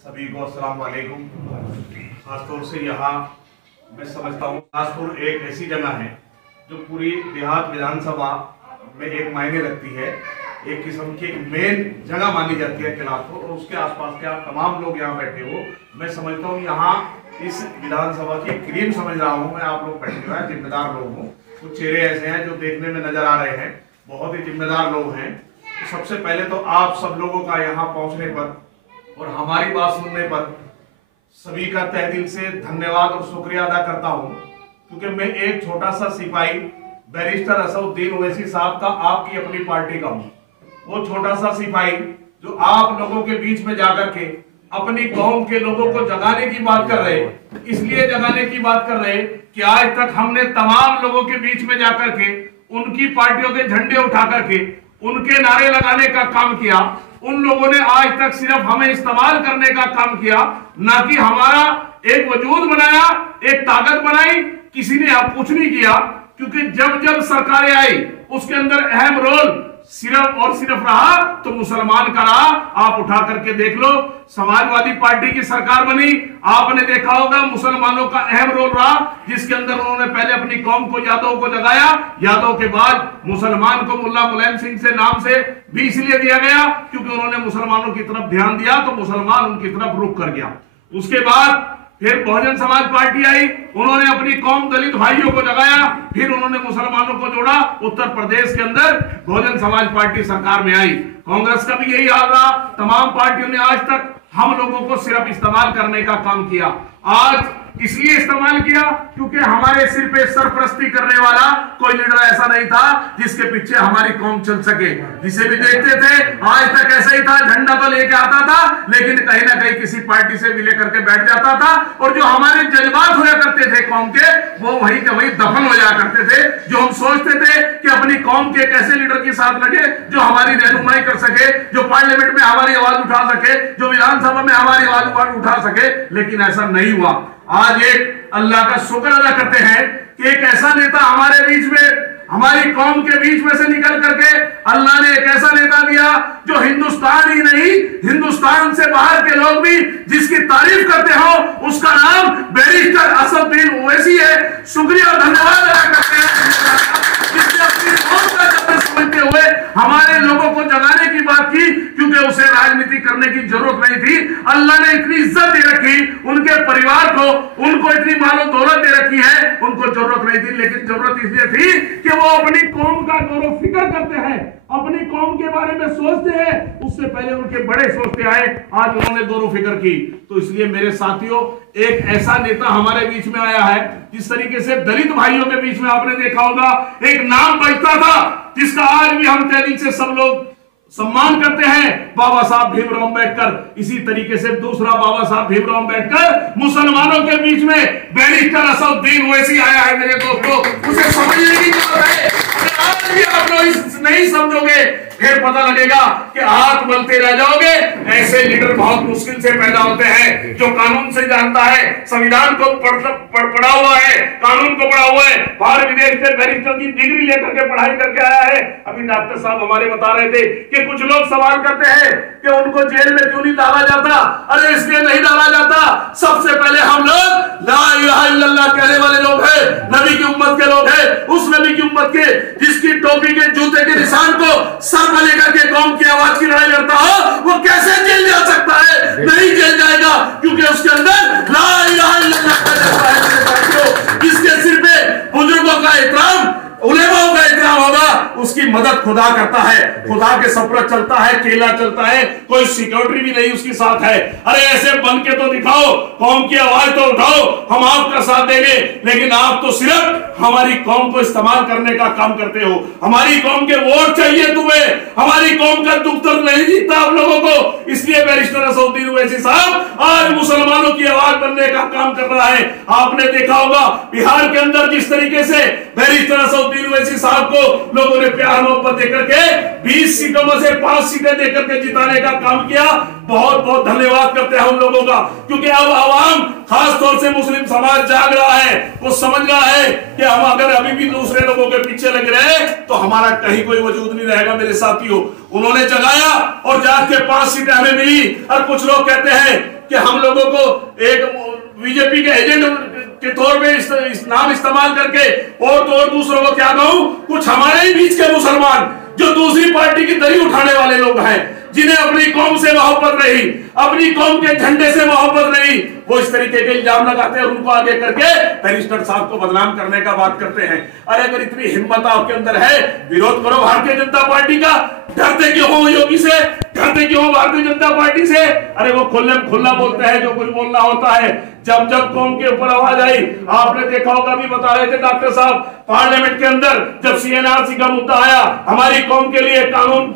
सभी को अस्सलाम वालेकुम। खासतौर से यहाँ मैं समझता हूँ बिलासपुर एक ऐसी जगह है जो पूरी देहात विधानसभा में एक मायने रखती है, एक किस्म की एक मेन जगह मानी जाती है बिलासपुर, और उसके आसपास के आप तमाम लोग यहाँ बैठे हो। मैं समझता हूँ यहाँ इस विधानसभा की क्रीम समझ रहा हूँ मैं, आप लोग बैठे हुए हैं, जिम्मेदार लोग हूँ। कुछ चेहरे ऐसे हैं जो देखने में नजर आ रहे हैं, बहुत ही जिम्मेदार लोग हैं। तो सबसे पहले तो आप सब लोगों का यहाँ पहुँचने पर और हमारी बात सुनने पर सभी का तहे दिल से धन्यवाद और शुक्रिया अदा करता हूं, क्योंकि मैं एक छोटा सा सिपाही बैरिस्टर असदुद्दीन ओवैसी साहब का आपकी अपनी पार्टी का हूं। वो छोटा सा सिपाही जो आप लोगों के बीच में जाकर के अपनी कौम के लोगों को जगाने की बात कर रहे, इसलिए जगाने की बात कर रहे कि आज तक हमने तमाम लोगों के बीच में जाकर के उनकी पार्टियों के झंडे उठा करके उनके नारे लगाने का काम किया। उन लोगों ने आज तक सिर्फ हमें इस्तेमाल करने का काम किया, ना कि हमारा एक वजूद बनाया, एक ताकत बनाई। किसी ने अब कुछ नहीं किया, क्योंकि जब जब सरकारें आई उसके अंदर अहम रोल सिर्फ और सिर्फ रहा तो मुसलमान का रहा। आप उठा करके देख लो, समाजवादी पार्टी की सरकार बनी, आपने देखा होगा मुसलमानों का अहम रोल रहा, जिसके अंदर उन्होंने पहले अपनी कौम को, यादव को जगाया। यादव के बाद मुसलमान को मुल्ला मुलायम सिंह से नाम से भी इसलिए दिया गया क्योंकि उन्होंने मुसलमानों की तरफ ध्यान दिया तो मुसलमान उनकी तरफ रुख कर गया। उसके बाद फिर बहुजन समाज पार्टी आई, उन्होंने अपनी कौम दलित भाइयों को जगाया, फिर उन्होंने मुसलमानों को जोड़ा। उत्तर प्रदेश के अंदर बहुजन समाज पार्टी सरकार में आई। कांग्रेस का भी यही हाल रहा। तमाम पार्टियों ने आज तक हम लोगों को सिर्फ इस्तेमाल करने का काम किया। आज इसलिए इस्तेमाल किया क्योंकि हमारे सिर पे सरपरस्ती करने वाला कोई लीडर ऐसा नहीं था जिसके पीछे हमारी कौम चल सके। जिसे भी देखते थे आज तक ऐसा ही था, झंडा तो लेके आता था लेकिन कहीं ना कहीं किसी पार्टी से भी लेकर के बैठ जाता था, और जो हमारे जज्बात हुआ करते थे कौम के, वो वहीं के वहीं दफन हो जाया करते थे। जो हम सोचते थे कि अपनी कौम के एक ऐसे लीडर के साथ लगे जो हमारी रहनुमाई कर सके, जो पार्लियामेंट में हमारी आवाज उठा सके, जो विधानसभा में हमारी आवाज उठा सके, लेकिन ऐसा नहीं हुआ। आज एक अल्लाह का शुक्र अदा करते हैं कि एक ऐसा नेता हमारे बीच में, हमारी कौम के बीच में से निकल करके अल्लाह ने एक ऐसा नेता दिया जो हिंदुस्तान ही नहीं, हिंदुस्तान से बाहर के लोग भी जिसकी तारीफ करते हो, उसका नाम बैरिस्टर असदुद्दीन ओवैसी है। शुक्रिया और धन्यवाद अदा करते हैं जिसने अपनी कौम का जबर समझते हुए हमारे लोगों को जगाने की बात की, क्योंकि उसे राजनीति करने की जरूरत नहीं थी। अल्लाह ने इतनी इज्जत दे रखी उनके परिवार को, उनको इतनी मालो दौलत दे रखी है, उनको जरूरत नहीं थी, लेकिन जरूरत इसलिए थी कि वो अपनी कौम का गौरव फिक्र करते हैं, अपनी कौम के बारे में सोचते हैं। उससे पहले उनके बड़े सोचते आए, आज उन्होंने गौरव फिक्र की। तो इसलिए मेरे साथियों, एक ऐसा नेता हमारे बीच में आया है जिस तरीके से दलित भाइयों के बीच में आपने देखा होगा एक नाम बजता था जिसका आज भी हम तहरीक से सब लोग सम्मान करते हैं, बाबा साहब भीमराव अम्बेडकर। इसी तरीके से दूसरा बाबा साहब भीमराव अम्बेडकर मुसलमानों के बीच में बैरिस्टर असदुद्दीन ओवैसी आया है। मेरे दोस्तों, उसे समझने की जरूरत है। आज भी आप लोग नहीं समझोगे फिर पता लगेगा कि हाथ मलते रह जाओगे। ऐसे लीडर बहुत मुश्किल से पैदा होते हैं जो कानून से जानता है, संविधान को पढ़ा हुआ है, कानून को पढ़ा हुआ है, बाहर विदेश से बैरिस्टर की डिग्री लेकर के पढ़ाई करके आया है। अभी डॉक्टर साहब हमारे बता रहे थे कि कुछ लोग सवाल करते हैं कि उनको जेल में क्यों नहीं डाला जाता। अरे इसलिए नहीं डाला जाता, सबसे पहले हम लोग ला इलाहा इल्लल्लाह कहने वाले लोग हैं, नबी की उम्मत के लोग हैं। उस नबी की उम्मत के जिसकी टोपी के जूते के निशान को सर पर लेकर के कौम की आवाज की लड़ाई लड़ता हो, वो कैसे जेल जा सकता है? नहीं जेल जाएगा, क्योंकि उसके अंदर ला इलाहा इल्लल्लाह का जज्बा है। मेरे साथियों, जिसके सिर पे बुजुर्गों का एहतराम, उलेमाओं का एहतराम होगा, उसकी मदद खुदा करता है, खुदा के सफर चलता है, केला चलता है, कोई सिक्योरिटी भी नहीं उसके साथ है। अरे ऐसे बन के तो दिखाओ, कौम की आवाज तो उठाओ, हम आपका साथ देंगे। लेकिन आप तो सिर्फ हमारी कौम को इस्तेमाल करने का काम करते हो। हमारी कौम के वोट चाहिए तुम्हें, हमारी कौम का दुख दर्द नहीं जीतता आप लोगों को। इसलिए बैरिस्टर असदुद्दीन ओवैसी साहब आज मुसलमानों की आवाज बनने का काम कर रहा है। आपने देखा होगा बिहार के अंदर जिस तरीके से बैरिस्टर असदुद्दीन ओवैसी साहब को लोगों ने प्यार मोहब्बत देकर के 20 सीटों में से 5 सीटें देकर के जिताने का काम किया। बहुत बहुत धन्यवाद करते हैं हम लोगों का, क्योंकि अब आवाम खास तौर से मुस्लिम समाज जाग रहा है, वो समझ रहा है कि हम अगर अभी भी दूसरे लोगों के पीछे लग रहे हैं तो हमारा कहीं कोई वजूद नहीं रहेगा। मेरे साथियों, उन्होंने जगाया और जाग के 5 सीटें हमें मिली। और कुछ लोग कहते हैं कि हम लोगों को एक बीजेपी के एजेंट के तौर पे इस नाम इस्तेमाल करके और दूसरों को क्या कहूं, कुछ हमारे ही बीच के मुसलमान जो दूसरी पार्टी की दरी उठाने वाले लोग हैं, जिन्हें अपनी कौम से मोहब्बत नहीं, अपनी कौम के झंडे से मोहब्बत नहीं, वो इस तरीके के इल्जाम लगाते हैं और उनको आगे करके बैरिस्टर साहब को बदनाम करने का बात करते हैं। अरे अगर इतनी हिम्मत आपके अंदर है, विरोध करो भारतीय जनता पार्टी का। डरते क्यों हो योगी से, डरते क्यों हो भारतीय जनता पार्टी से? अरे वो खुल्ला बोलते हैं जो कुछ बोलना होता है। जब कौम के ऊपर आवाज आई, आपने देखा होगा, भी बता रहे थे डॉक्टर साहब, पार्लियामेंट के अंदर जब सीएनआरसी का मुद्दा आया, हमारी कौम के लिए कानून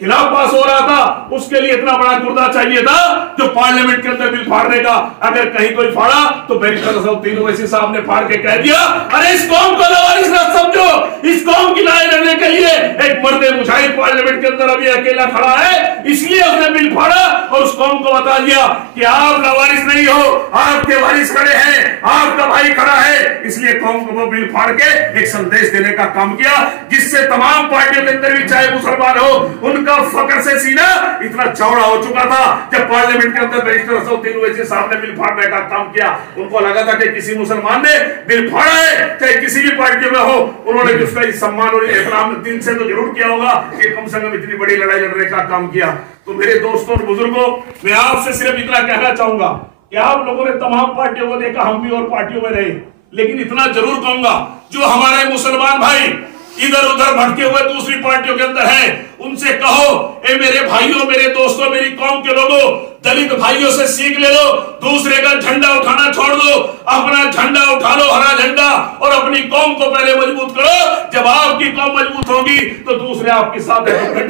खिलाफ पास हो रहा था, उसके लिए इतना बड़ा गुर्दा चाहिए था जो पार्लियामेंट के अंदर बिल फाड़ने का। अगर कहीं कोई फाड़ा तो बैरिस्टर असदुद्दीन ओवैसी साहब ने फाड़ के कह दिया, अरे इस कौम को लवारिस न समझो, इस कौम की लड़ाई लड़ने के लिए एक मर्द मुजाहिद पार्लियामेंट के अंदर अभी अकेला खड़ा है, इसलिए उसने बिल फाड़ा और उस कौम को बता दिया कि आप लवारिस नहीं हो, आपके वारिस खड़े हैं, आपका भाई खड़ा है। इसलिए कौम को वो बिल फाड़ के एक संदेश देने का काम किया, जिससे तमाम पार्टियों के अंदर भी चाहे मुसलमान हो, उनका फकर से सीना इतना चौड़ा हो चुका था। जब पार्लियामेंट के अंदर बैरिस्टर असदुद्दीन ओवैसी साहब ने बिल फाड़ने का काम किया, उनको लगा था कि किसी मुसलमान ने बिल फाड़ा है, चाहे किसी भी पार्टी में हो, उन्होंने उसका सम्मान और एहतराम दिल से तो जरूर किया होगा कि कम से कम इतनी बड़ी लड़ाई लड़ने का काम किया। तो मेरे दोस्तों और बुजुर्गों, मैं आपसे सिर्फ इतना कहना चाहूंगा कि आप लोगों ने तमाम पार्टियों को देखा, हम भी और पार्टियों में रहे, लेकिन इतना जरूर कहूंगा, जो हमारे मुसलमान भाई इधर उधर भटके हुए दूसरी पार्टियों के अंदर हैं, उनसे कहो, ए मेरे भाइयों, मेरे दोस्तों, मेरी कौम के लोगों, दलित भाइयों से सीख ले लो, दूसरे का झंडा उठाना छोड़ दो, अपना झंडा उठा लो, हरा झंडा, और अपनी कौम को पहले मजबूत करो। जब आपकी कौम मजबूत होगी तो दूसरे आपके साथ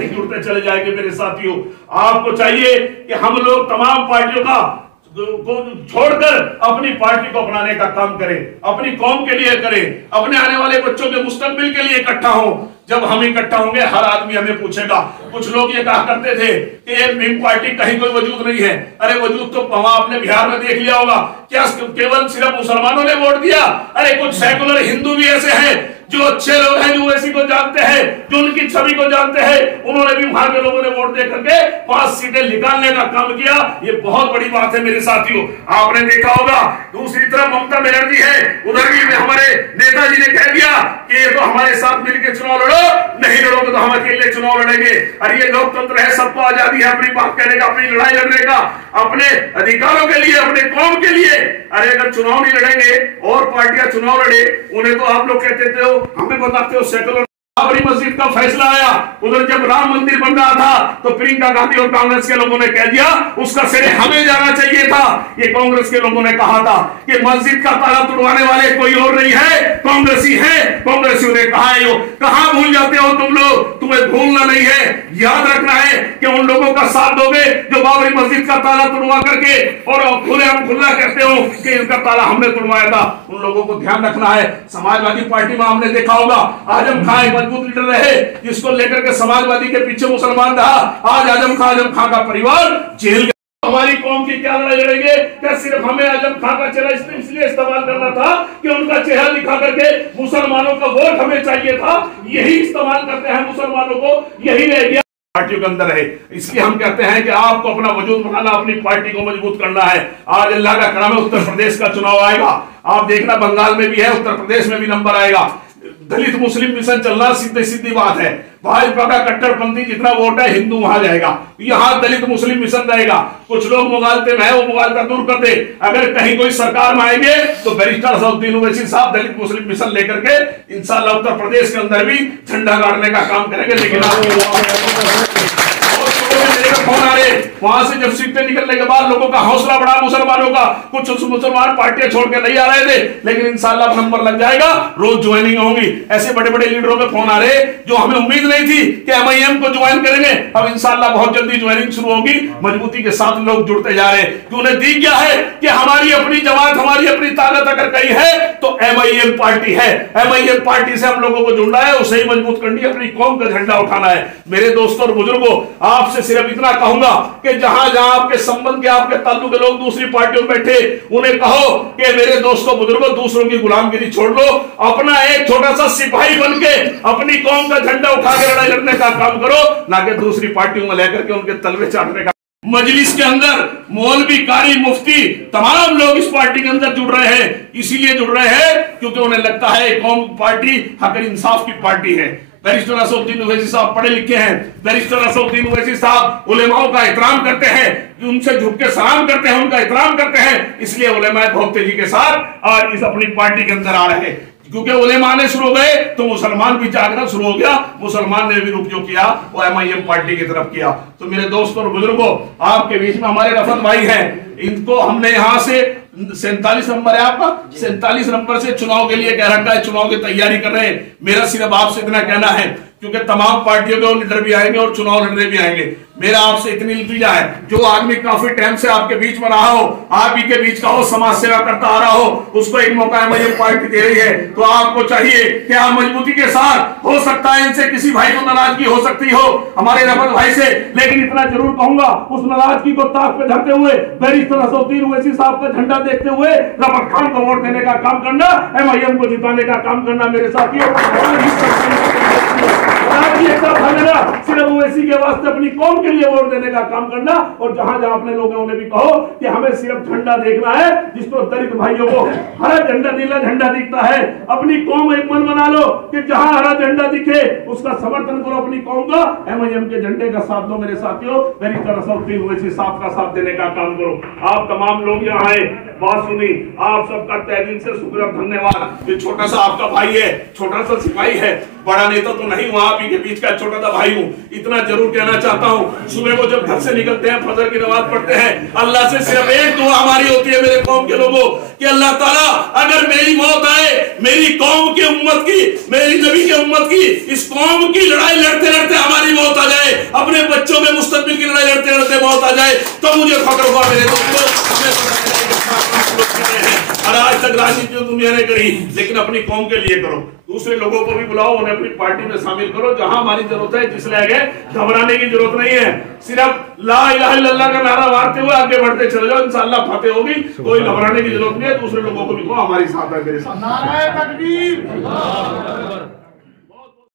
जुड़ते चले जाएंगे। मेरे साथियों, आपको चाहिए कि हम लोग तमाम पार्टियों का को छोड़कर अपनी पार्टी को अपनाने का काम करें, अपनी कौम के लिए करें, अपने आने वाले बच्चों के मुस्तकबिल के लिए इकट्ठा हो। जब हम इकट्ठा होंगे, हर आदमी हमें पूछेगा। कुछ लोग ये कहा करते थे कि ये भीम पार्टी कहीं कोई वजूद नहीं है। अरे वजूद तो वहां आपने बिहार में देख लिया होगा, क्या केवल सिर्फ मुसलमानों ने वोट दिया? अरे कुछ सेकुलर हिंदू भी ऐसे हैं जो अच्छे लोग हैं, जो ओवैसी को जानते हैं, जो उनकी छवि को जानते हैं, उन्होंने भी वहां के लोगों ने वोट दे करके 5 सीटें निकालने का काम किया। ये बहुत बड़ी बात है मेरे साथियों। आपने देखा होगा, दूसरी तरफ ममता बनर्जी है, उधर भी हमारे नेताजी ने कह दिया कि ये तो हमारे साथ मिलकर चुनाव लड़ो, नहीं लड़ोगे तो हम अकेले चुनाव लड़ेंगे। अरे ये लोकतंत्र है, सबको आजादी है अपनी बात कहने का, अपनी लड़ाई लड़ने का, अपने अधिकारों के लिए, अपने कौम के लिए। अरे अगर चुनाव नहीं लड़ेंगे और पार्टियां चुनाव लड़े, उन्हें तो आप लोग कहते थे, हमें बताते हो सेकुलर। बाबरी मस्जिद का फैसला आया, उधर जब राम मंदिर बन रहा था तो प्रियंका गांधी और कांग्रेस के लोगों ने कह दिया उसका श्रेय हमें जाना चाहिए था। ये कांग्रेस के लोगों ने कहा था कि मस्जिद का ताला तोड़वाने वाले कोई और नहीं है, कांग्रेसी है। कांग्रेसियों ने कहा है, कहां भूल जाते हो तुम लोग, तुम्हें भूलना नहीं है, याद रखना है कि उन लोगों का साथ दोगे जो बाबरी मस्जिद का ताला तोड़वा करके और खुला कहते हो कि इनका ताला हमने तोड़वाया था। उन लोगों को ध्यान रखना है। समाजवादी पार्टी में हमने देखा होगा, आजम खान लीडर रहे, जिसको लेकर के समाजवादी के पीछे मुसलमान रहा। आज आजम खान का परिवार जेल। हमारी कौम की क्या लड़ाई लड़ेंगे? क्या सिर्फ हमें आजम खान का चेहरा इसलिए इस्तेमाल करना था कि उनका चेहरा दिखा करके मुसलमानों का वोट हमें चाहिए था? यही इस्तेमाल करते हैं मुसलमानों को, यही रह गया पार्टियों के अंदर है। इसलिए हम कहते हैं कि आपको अपना वजूद बनाना, अपनी पार्टी को मजबूत करना है। आज अल्लाह का करम है, उत्तर प्रदेश का चुनाव आएगा, आप देखना, बंगाल में भी है, उत्तर प्रदेश में भी नंबर आएगा। दलित मुस्लिम मिशन चलना सीधी बात है। भाजपा का कट्टरपंथी जितना वोट है हिंदू वहां जाएगा, यहां दलित मुस्लिम मिशन रहेगा। कुछ लोग मुगालते में है, वो मुगालता दूर कर दे। अगर कहीं कोई सरकार में आएंगे तो बैरिस्टर असदुद्दीन ओवैसी साहब दलित मुस्लिम मिशन लेकर के इंशाअल्लाह उत्तर प्रदेश के अंदर भी झंडा गाड़ने का काम करेंगे। लेकिन फोन आ रहे, वहां से जब सीटें निकलने के बाद लोगों का हौसला बढ़ा, मुसलमानों का, कुछ मुसलमान पार्टियां छोड़ के नहीं आ रहे थे, लेकिन इंशाअल्लाह नंबर लग जाएगा, रोज ज्वाइनिंग होगी। ऐसे बड़े बड़े लीडरों के फोन आ रहे जो हमें उम्मीद नहीं थी कि MIM को ज्वाइन करेंगे, अब इंशाअल्लाह बहुत जल्दी ज्वाइनिंग शुरू होगी। मजबूती के साथ लोग जुड़ते जा रहे हैं, कि उन्हें दी क्या है कि हमारी अपनी जमात, हमारी अपनी ताकत अगर कहीं है तो MIM पार्टी है। MIM पार्टी से हम लोगों को जुड़ना है, उसे ही मजबूत करनी है, अपनी कौम का झंडा उठाना है। मेरे दोस्तों और बुजुर्गों, आपसे सिर्फ इतना कहूंगा कि जहां जहां आपके संबंध के, आपके ताल्लुक के लोग दूसरी पार्टियों में बैठे, उन्हें कहो कि मेरे दोस्तों बुजुर्गों, दूसरों की गुलामगिरी छोड़ लो, अपना एक छोटा सा सिपाही बन के अपनी कौम का झंडा उठा के लड़ाई लड़ने का काम करो, ना कि दूसरी पार्टियों में लेकर के उनके तलवे चाटने का। मजलिस के अंदर मौलवी, कारी, मुफ्ती तमाम लोग इस पार्टी के अंदर जुड़ रहे हैं, इसीलिए जुड़ रहे हैं क्योंकि उन्हें लगता है कौम पार्टी हक इंसाफ की पार्टी है। बैरिस्टर असदुद्दीन ओवैसी साहब पढ़े लिखे हैं, बैरिस्टर असदुद्दीन ओवैसी साहब उलेमाओं का एहतराम करते हैं, उनसे झुक के सलाम करते हैं, उनका एहतराम करते हैं, इसलिए उलेमा बहुत तेजी के साथ आज इस अपनी पार्टी के अंदर आ रहे हैं। क्योंकि उलेमा ने शुरू हो गए तो मुसलमान भी जागना शुरू हो गया, मुसलमान ने भी रुख जो किया वो MIM पार्टी की तरफ किया। तो मेरे दोस्तों और बुजुर्गों, आपके बीच में हमारे रफत भाई हैं, इनको हमने यहाँ से 47 नंबर है आपका, 47 नंबर से चुनाव के लिए कह रखा है, चुनाव की तैयारी कर रहे हैं। मेरा सिर्फ आपसे इतना कहना है, क्योंकि तमाम पार्टियों के लीडर भी आएंगे और चुनाव लड़ने भी आएंगे, मेरा आपसे इतनी इल्तिजा है, जो आदमी काफी टाइम से आपके बीच में रहा हो, आप ही के बीच का हो, समाज सेवा करता आ रहा हो, उसको एक मौका MIM पार्टी दे रही है, तो आपको चाहिए कि आप मजबूती के साथ, हो सकता है इनसे किसी भाई को नाराजगी हो सकती हो हमारे रफत भाई से, लेकिन इतना जरूर कहूंगा, उस नाराजगी को ताक पे धरते हुए बैरिस्टर असदुद्दीन ओवैसी साहब का झंडा देखते हुए रफत खान को वोट देने का काम करना, MIM को जिताने का काम करना मेरे साथियों। सिर्फ ओवैसी के वास्ते अपनी कौम के लिए वोट देने का काम करना, और जहां जहां अपने लोगों ने भी कहो कि हमें सिर्फ झंडा देखना है, जिसको दलित भाइयों को हरा झंडा, नीला झंडा दिखता है, अपनी कौम एक मन बना लो कि जहां हरा झंडा दिखे उसका समर्थन करो, अपनी कौम का MIM के झंडे का साथ दो मेरे साथियों, बैरिस्टर असदुद्दीन ओवैसी साहब का साथ देने का काम करो। आप तमाम लोग यहाँ आए, बात सुनी, आप सबका तहे दिल से शुक्रिया, धन्यवाद। ये छोटा सा आपका भाई है, छोटा सा सिपाही है, बड़ा नेता तो नहीं हूं, आप ही के बीच का छोटा सा भाई हूं, इतना जरूर कहना चाहता हूं। सुबह को जब घर से निकलते हैं, फजर की नमाज पढ़ते हैं, अल्लाह से सिर्फ एक दुआ हमारी होती है मेरे कौम के लोगों कि अल्लाह ताला अगर मेरी मौत आए, मेरी कौम की उम्मत की, मेरी नबी की उम्मत की, इस कौम की लड़ाई लड़ते लड़ते हमारी मौत आ जाए, अपने बच्चों में मुस्तकबिल की लड़ाई लड़ते लड़ते मौत आ जाए, तो मुझे फख्र हुआ मेरे दोस्तों। और आज तक राजनीति जो दुनिया ने करी, लेकिन अपनी कौम के लिए करो, दूसरे लोगों को भी बुलाओ, उन्हें अपनी पार्टी में शामिल करो, जहां हमारी जरूरत है, जिसलिए आगे घबराने की जरूरत नहीं है, सिर्फ ला इलाहा इल्लल्लाह का नारा मारते हुए आगे बढ़ते चले जाओ, इंशाअल्लाह फतेह होगी, कोई घबराने की जरूरत नहीं है। दूसरे लोगों को भी कहो हमारी साथ है, मेरे साथ। नारा तकबीर।